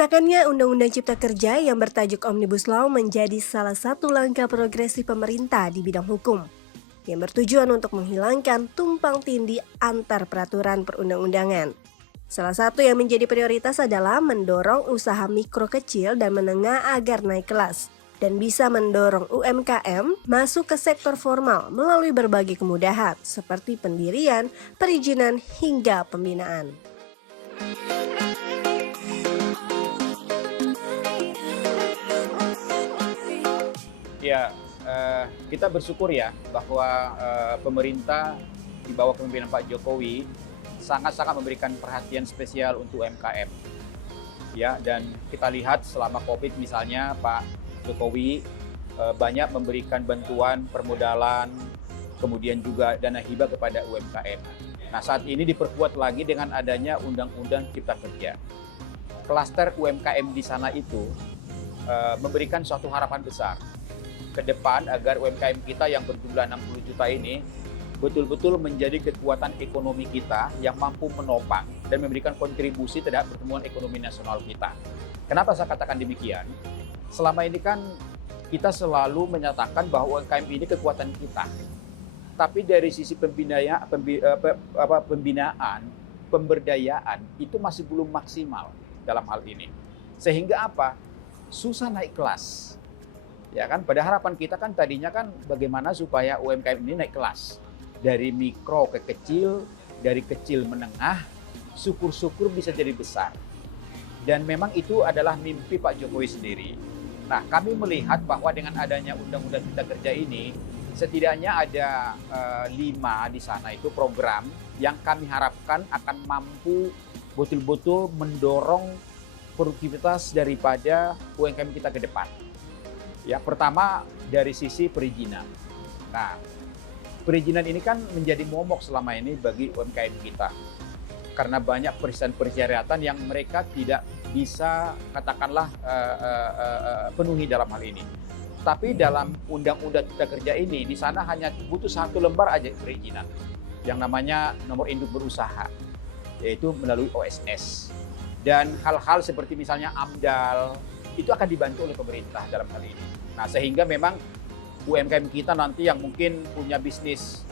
Disahkannya Undang-Undang Cipta Kerja yang bertajuk Omnibus Law menjadi salah satu langkah progresif pemerintah di bidang hukum yang bertujuan untuk menghilangkan tumpang tindih antar peraturan perundang-undangan. Salah satu yang menjadi prioritas adalah mendorong usaha mikro kecil dan menengah agar naik kelas dan bisa mendorong UMKM masuk ke sektor formal melalui berbagai kemudahan seperti pendirian, perizinan, hingga pembinaan. Ya, kita bersyukur ya bahwa pemerintah di bawah kepemimpinan Pak Jokowi sangat-sangat memberikan perhatian spesial untuk UMKM. Ya, dan kita lihat selama COVID misalnya Pak Jokowi banyak memberikan bantuan permodalan, kemudian juga dana hibah kepada UMKM. Nah, saat ini diperkuat lagi dengan adanya Undang-Undang Cipta Kerja. Klaster UMKM di sana itu memberikan suatu harapan besar ke depan agar UMKM kita yang berjumlah 60 juta ini betul-betul menjadi kekuatan ekonomi kita yang mampu menopang dan memberikan kontribusi terhadap pertumbuhan ekonomi nasional kita. Kenapa saya katakan demikian? Selama ini kan kita selalu menyatakan bahwa UMKM ini kekuatan kita. Tapi dari sisi pemberdayaan itu masih belum maksimal dalam hal ini. Sehingga apa? Susah naik kelas. Ya kan, pada harapan kita kan tadinya kan bagaimana supaya UMKM ini naik kelas dari mikro ke kecil, dari kecil menengah, syukur-syukur bisa jadi besar. Dan memang itu adalah mimpi Pak Jokowi sendiri. Nah, kami melihat bahwa dengan adanya Undang-Undang Cipta Kerja ini, setidaknya ada 5 di sana itu program yang kami harapkan akan mampu betul-betul mendorong produktivitas daripada UMKM kita ke depan. Ya, pertama dari sisi perizinan. Nah, perizinan ini kan menjadi momok selama ini bagi UMKM kita. Karena banyak persyaratan yang mereka tidak bisa katakanlah penuhi dalam hal ini. Tapi dalam Undang-Undang Cipta Kerja ini, di sana hanya butuh 1 lembar aja perizinan. Yang namanya nomor induk berusaha, yaitu melalui OSS. Dan hal-hal seperti misalnya AMDAL, itu akan dibantu oleh pemerintah dalam hal ini. Nah, sehingga memang UMKM kita nanti yang mungkin punya bisnis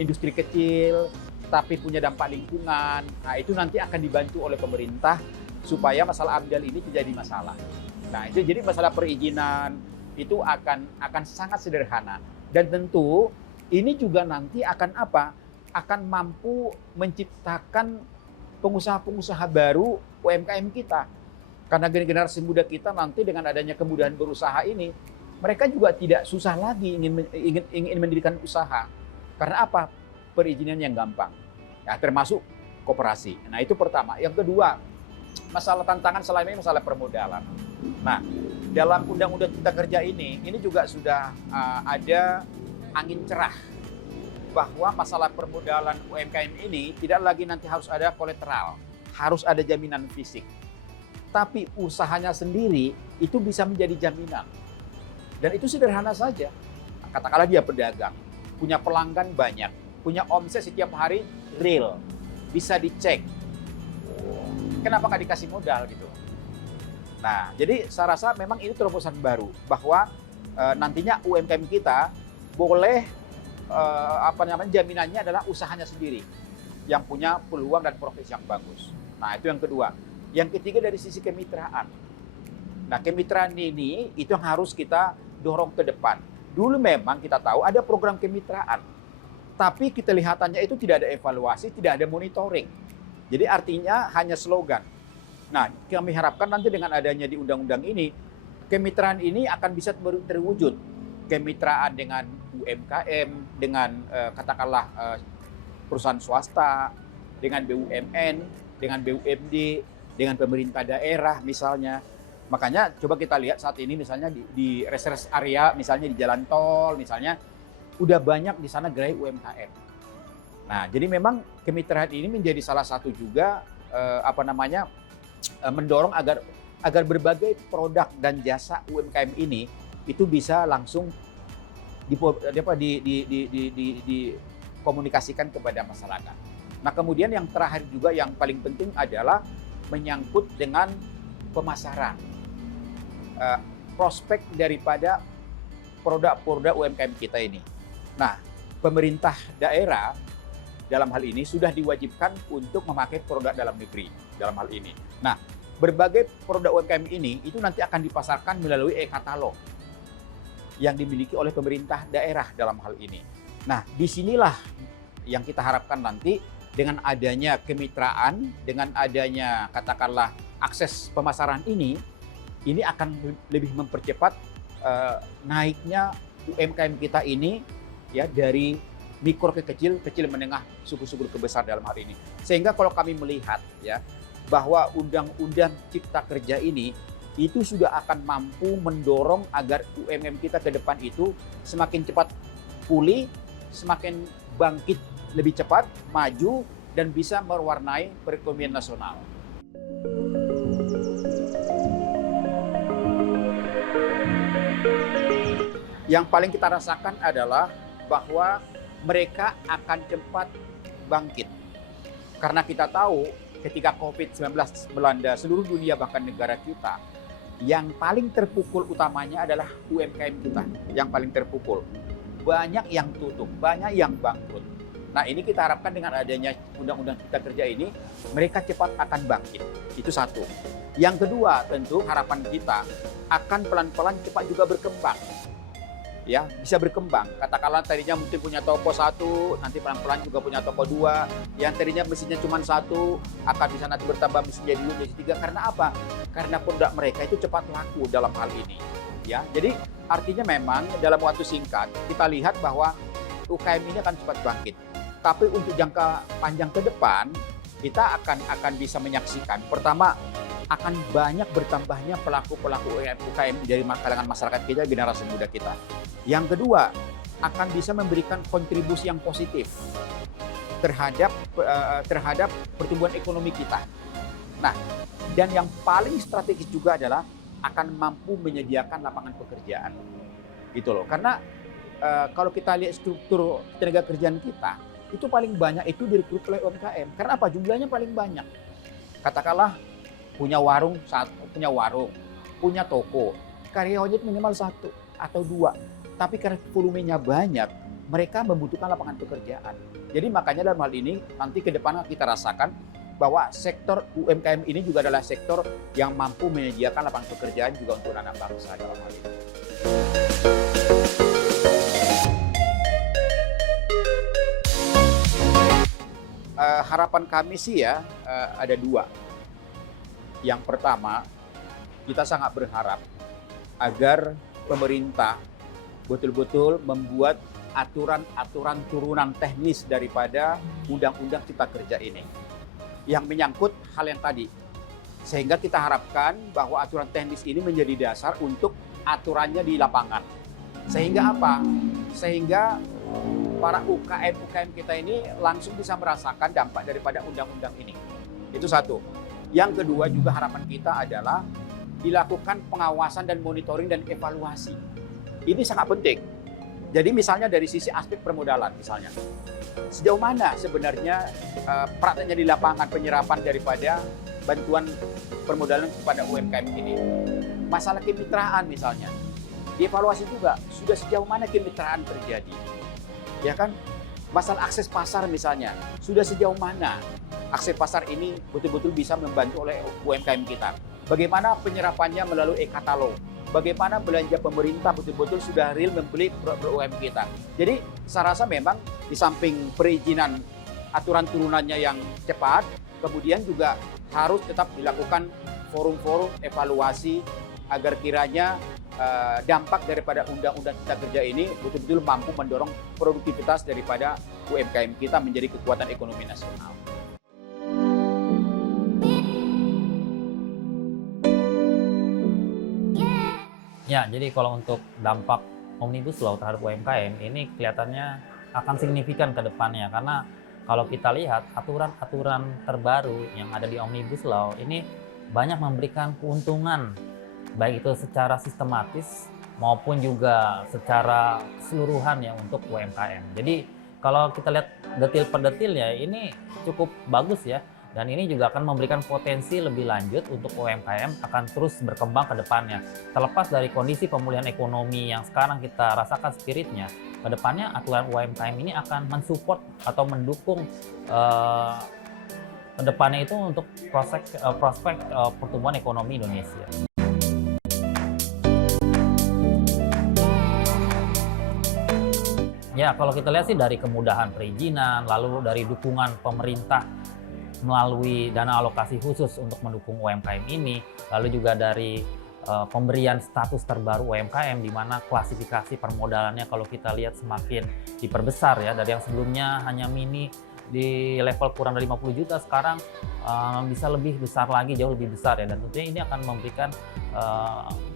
industri kecil, tapi punya dampak lingkungan, nah itu nanti akan dibantu oleh pemerintah supaya masalah AMDAL ini tidak jadi masalah. Nah, itu jadi masalah perizinan itu akan sangat sederhana. Dan tentu ini juga nanti akan apa? Akan mampu menciptakan pengusaha-pengusaha baru UMKM kita. Karena generasi muda kita nanti dengan adanya kemudahan berusaha ini, mereka juga tidak susah lagi ingin mendirikan usaha. Karena apa? Perizinan yang gampang. Ya, termasuk koperasi. Nah, itu pertama. Yang kedua, masalah tantangan selama ini masalah permodalan. Nah, dalam Undang-Undang Cipta Kerja ini juga sudah ada angin cerah bahwa masalah permodalan UMKM ini tidak lagi nanti harus ada kolateral, harus ada jaminan fisik. Tapi usahanya sendiri itu bisa menjadi jaminan. Dan itu sederhana saja. Katakanlah dia pedagang, punya pelanggan banyak, punya omset setiap hari real, bisa dicek. Kenapa nggak dikasih modal gitu? Nah, jadi saya rasa memang ini terobosan baru bahwa nantinya UMKM kita boleh jaminannya adalah usahanya sendiri yang punya peluang dan profit yang bagus. Nah, itu yang kedua. Yang ketiga dari sisi kemitraan. Nah, kemitraan ini itu yang harus kita dorong ke depan. Dulu memang kita tahu ada program kemitraan, tapi kita lihatannya itu tidak ada evaluasi, tidak ada monitoring. Jadi artinya hanya slogan. Nah, kami harapkan nanti dengan adanya di undang-undang ini, kemitraan ini akan bisa terwujud. Kemitraan dengan UMKM, dengan katakanlah perusahaan swasta, dengan BUMN, dengan BUMD, dengan pemerintah daerah misalnya. Makanya coba kita lihat saat ini misalnya di rest area, misalnya di jalan tol misalnya, udah banyak di sana gerai UMKM. Nah, jadi memang kemitraan ini menjadi salah satu juga mendorong agar berbagai produk dan jasa UMKM ini itu bisa langsung dikomunikasikan kepada masyarakat. Nah, kemudian yang terakhir juga yang paling penting adalah menyangkut dengan pemasaran, eh, prospek daripada produk-produk UMKM kita ini. Nah, pemerintah daerah dalam hal ini sudah diwajibkan untuk memakai produk dalam negeri dalam hal ini. Nah, berbagai produk UMKM ini itu nanti akan dipasarkan melalui e-katalog yang dimiliki oleh pemerintah daerah dalam hal ini. Nah, disinilah yang kita harapkan nanti dengan adanya kemitraan, dengan adanya katakanlah akses pemasaran ini akan lebih mempercepat naiknya UMKM kita ini ya dari mikro ke kecil, kecil menengah, syukur-syukur ke besar dalam hal ini. Sehingga kalau kami melihat ya bahwa Undang-Undang Cipta Kerja ini itu sudah akan mampu mendorong agar UMKM kita ke depan itu semakin cepat pulih, semakin bangkit lebih cepat, maju, dan bisa mewarnai perekonomian nasional. Yang paling kita rasakan adalah bahwa mereka akan cepat bangkit. Karena kita tahu ketika COVID-19 melanda seluruh dunia bahkan negara kita, yang paling terpukul utamanya adalah UMKM kita yang paling terpukul. Banyak yang tutup, banyak yang bangkrut. Nah, ini kita harapkan dengan adanya Undang-Undang Cipta Kerja ini, mereka cepat akan bangkit. Itu satu. Yang kedua, tentu harapan kita akan pelan-pelan cepat juga berkembang. Ya, bisa berkembang. Katakanlah tadinya mungkin punya toko satu, nanti pelan-pelan juga punya toko dua. Yang tadinya mesinnya cuma satu, akan bisa nanti bertambah mesin jadi dua, jadi tiga. Karena apa? Karena produk mereka itu cepat laku dalam hal ini. Ya, jadi artinya memang dalam waktu singkat kita lihat bahwa UKM ini akan cepat bangkit. Tapi untuk jangka panjang ke depan kita akan bisa menyaksikan pertama akan banyak bertambahnya pelaku-pelaku UKM dari kalangan masyarakat kita, generasi muda kita. Yang kedua akan bisa memberikan kontribusi yang positif terhadap pertumbuhan ekonomi kita. Nah, dan yang paling strategis juga adalah akan mampu menyediakan lapangan pekerjaan, gitu loh. Karena kalau kita lihat struktur tenaga kerjaan kita, itu paling banyak itu direkrut oleh UMKM. Karena apa? Jumlahnya paling banyak. Katakanlah punya warung, punya toko, karyawannya minimal 1 atau 2. Tapi karena volumenya banyak, mereka membutuhkan lapangan pekerjaan. Jadi makanya dalam hal ini nanti ke depan kita rasakan bahwa sektor UMKM ini juga adalah sektor yang mampu menyediakan lapangan pekerjaan juga untuk anak bangsa dalam hal ini. Harapan kami sih ya ada 2. Yang pertama, kita sangat berharap agar pemerintah betul-betul membuat aturan-aturan turunan teknis daripada Undang-Undang Cipta Kerja ini yang menyangkut hal yang tadi. Sehingga kita harapkan bahwa aturan teknis ini menjadi dasar untuk aturannya di lapangan. Sehingga apa? Sehingga para UKM kita ini langsung bisa merasakan dampak daripada undang-undang ini. Itu satu. Yang kedua juga harapan kita adalah dilakukan pengawasan dan monitoring dan evaluasi. Ini sangat penting. Jadi misalnya dari sisi aspek permodalan misalnya. Sejauh mana sebenarnya prakteknya di lapangan penyerapan daripada bantuan permodalan kepada UMKM ini. Masalah kemitraan misalnya. Dievaluasi juga sudah sejauh mana kemitraan terjadi. Ya kan? Masalah akses pasar misalnya, sudah sejauh mana akses pasar ini betul-betul bisa membantu oleh UMKM kita. Bagaimana penyerapannya melalui e-katalog. Bagaimana belanja pemerintah betul-betul sudah real membeli produk UMKM kita. Jadi saya rasa memang di samping perizinan aturan turunannya yang cepat, kemudian juga harus tetap dilakukan forum-forum evaluasi agar kiranya dampak daripada Undang-Undang Cipta Kerja ini betul-betul mampu mendorong produktivitas daripada UMKM kita menjadi kekuatan ekonomi nasional. Ya, jadi kalau untuk dampak Omnibus Law terhadap UMKM ini kelihatannya akan signifikan ke depannya, karena kalau kita lihat aturan-aturan terbaru yang ada di Omnibus Law ini banyak memberikan keuntungan baik itu secara sistematis maupun juga secara keseluruhan ya untuk UMKM. Jadi kalau kita lihat detil per detil ya ini cukup bagus ya Dan ini juga akan memberikan potensi lebih lanjut untuk UMKM akan terus berkembang ke depannya. Terlepas dari kondisi pemulihan ekonomi yang sekarang kita rasakan spiritnya, ke depannya aturan UMKM ini akan mensupport atau mendukung ke depannya itu untuk prospek pertumbuhan ekonomi Indonesia. Ya, kalau kita lihat sih dari kemudahan perizinan, lalu dari dukungan pemerintah melalui dana alokasi khusus untuk mendukung UMKM ini, lalu juga dari pemberian status terbaru UMKM di mana klasifikasi permodalannya kalau kita lihat semakin diperbesar ya, dari yang sebelumnya hanya mini di level kurang dari 50 juta sekarang bisa lebih besar lagi, jauh lebih besar ya, dan tentunya ini akan memberikan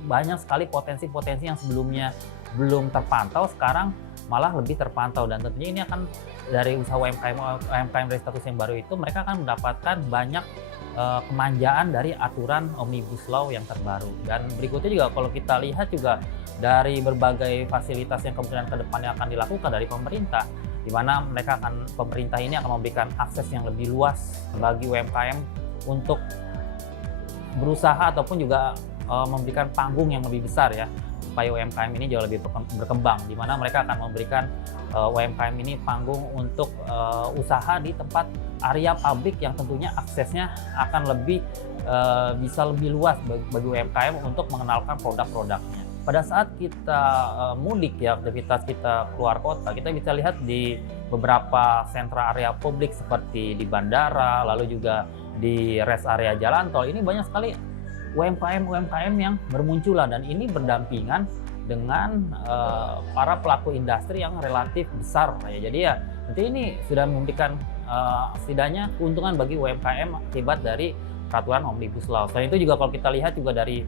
banyak sekali potensi-potensi yang sebelumnya belum terpantau sekarang malah lebih terpantau, dan tentunya ini akan dari usaha UMKM dari status yang baru itu mereka akan mendapatkan banyak kemanjaan dari aturan Omnibus Law yang terbaru. Dan berikutnya juga kalau kita lihat juga dari berbagai fasilitas yang kemungkinan ke depannya akan dilakukan dari pemerintah, di mana pemerintah ini akan memberikan akses yang lebih luas bagi UMKM untuk berusaha ataupun juga memberikan panggung yang lebih besar ya, supaya UMKM ini jauh lebih berkembang, di mana mereka akan memberikan UMKM ini panggung untuk usaha di tempat area publik yang tentunya aksesnya akan bisa lebih luas bagi UMKM untuk mengenalkan produk-produknya. Pada saat kita mudik ya, aktivitas kita keluar kota, kita bisa lihat di beberapa sentra area publik seperti di bandara, lalu juga di rest area jalan tol, ini banyak sekali UMKM yang bermunculan, dan ini berdampingan dengan para pelaku industri yang relatif besar ya. Jadi ya nanti ini sudah memberikan setidaknya keuntungan bagi UMKM akibat dari peraturan Omnibus Law. Selain itu juga kalau kita lihat juga dari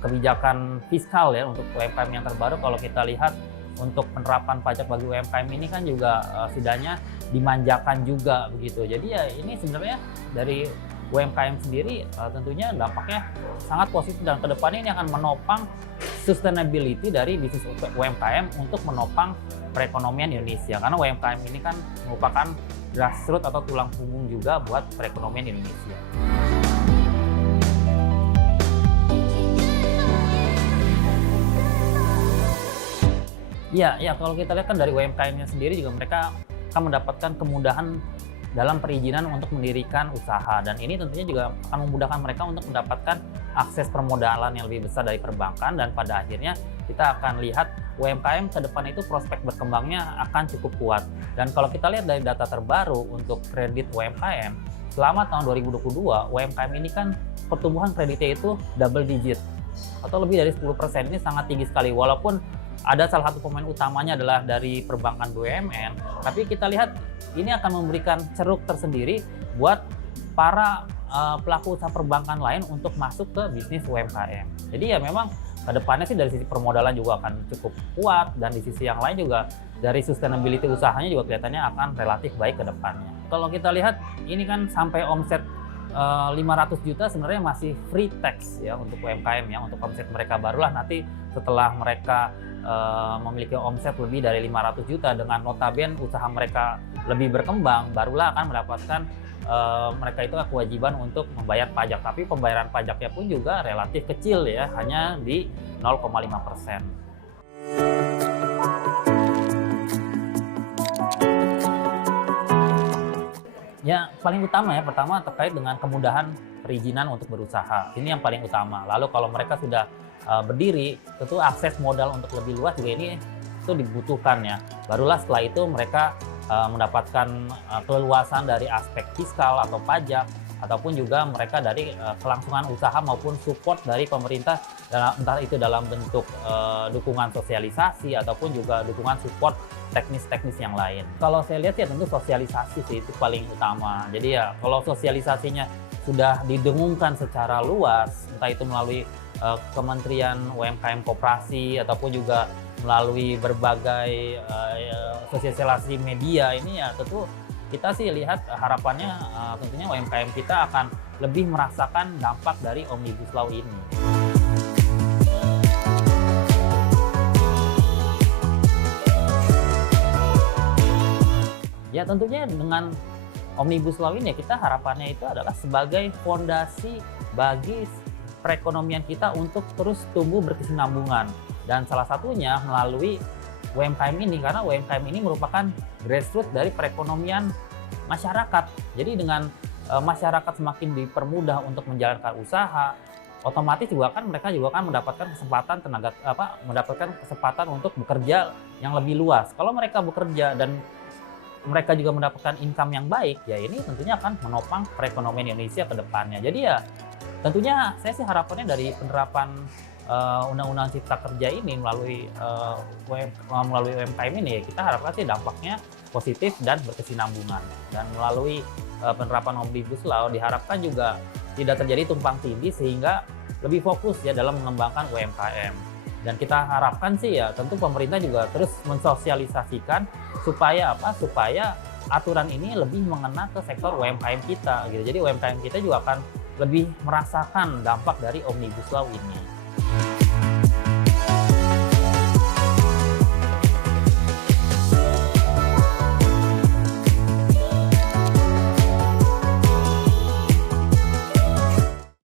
kebijakan fiskal ya untuk UMKM yang terbaru, kalau kita lihat untuk penerapan pajak bagi UMKM ini kan juga setidaknya dimanjakan juga begitu. Jadi ya ini sebenarnya dari UMKM sendiri tentunya dampaknya sangat positif, dan kedepannya ini akan menopang sustainability dari bisnis UMKM untuk menopang perekonomian Indonesia, karena UMKM ini kan merupakan grassroots atau tulang punggung juga buat perekonomian Indonesia. Ya, kalau kita lihat kan dari UMKM-nya sendiri juga mereka akan mendapatkan kemudahan dalam perizinan untuk mendirikan usaha, dan ini tentunya juga akan memudahkan mereka untuk mendapatkan akses permodalan yang lebih besar dari perbankan, dan pada akhirnya kita akan lihat UMKM ke depan itu prospek berkembangnya akan cukup kuat. Dan kalau kita lihat dari data terbaru untuk kredit UMKM selama tahun 2022, UMKM ini kan pertumbuhan kreditnya itu double digit atau lebih dari 10%. Ini sangat tinggi sekali, walaupun ada salah satu pemain utamanya adalah dari perbankan BUMN, tapi kita lihat ini akan memberikan ceruk tersendiri buat para pelaku usaha perbankan lain untuk masuk ke bisnis UMKM. Jadi ya memang kedepannya sih dari sisi permodalan juga akan cukup kuat, dan di sisi yang lain juga dari sustainability usahanya juga kelihatannya akan relatif baik ke depannya. Kalau kita lihat ini kan sampai omset 500 juta sebenarnya masih free tax ya untuk UMKM ya, untuk omset mereka. Barulah nanti setelah mereka memiliki omset lebih dari 500 juta dengan notabene usaha mereka lebih berkembang, barulah akan mendapatkan mereka itu kewajiban untuk membayar pajak. Tapi pembayaran pajaknya pun juga relatif kecil ya, hanya di 0,5%. Ya, paling utama ya, pertama terkait dengan kemudahan perizinan untuk berusaha. Ini yang paling utama. Lalu kalau mereka sudah berdiri, tentu akses modal untuk lebih luas juga ini itu dibutuhkan ya. Barulah setelah itu mereka mendapatkan keleluasan dari aspek fiskal atau pajak, ataupun juga mereka dari kelangsungan usaha maupun support dari pemerintah, entah itu dalam bentuk dukungan sosialisasi ataupun juga dukungan support teknis-teknis yang lain. Kalau saya lihat ya tentu sosialisasi sih itu paling utama. Jadi ya kalau sosialisasinya sudah didengungkan secara luas, entah itu melalui Kementerian UMKM Koperasi ataupun juga melalui berbagai sosialisasi media, ini ya tentu kita sih lihat harapannya tentunya UMKM kita akan lebih merasakan dampak dari Omnibus Law ini. Ya tentunya dengan Omnibus Law ini ya kita harapannya itu adalah sebagai fondasi bagi perekonomian kita untuk terus tumbuh berkesinambungan, dan salah satunya melalui UMKM ini, karena UMKM ini merupakan grassroots dari perekonomian masyarakat. Jadi dengan masyarakat semakin dipermudah untuk menjalankan usaha, otomatis juga kan mereka juga kan mendapatkan kesempatan untuk bekerja yang lebih luas. Kalau mereka bekerja dan mereka juga mendapatkan income yang baik, ya ini tentunya akan menopang perekonomian Indonesia ke depannya. Jadi ya tentunya saya sih harapannya dari penerapan Undang-Undang Cipta Kerja ini melalui UMKM ini, ya kita harapkan sih dampaknya positif dan berkesinambungan. Dan melalui penerapan Omnibus Law diharapkan juga tidak terjadi tumpang tindih sehingga lebih fokus ya dalam mengembangkan UMKM. Dan kita harapkan sih ya tentu pemerintah juga terus mensosialisasikan supaya apa? Supaya aturan ini lebih mengena ke sektor UMKM kita gitu. Jadi UMKM kita juga akan lebih merasakan dampak dari Omnibus Law ini.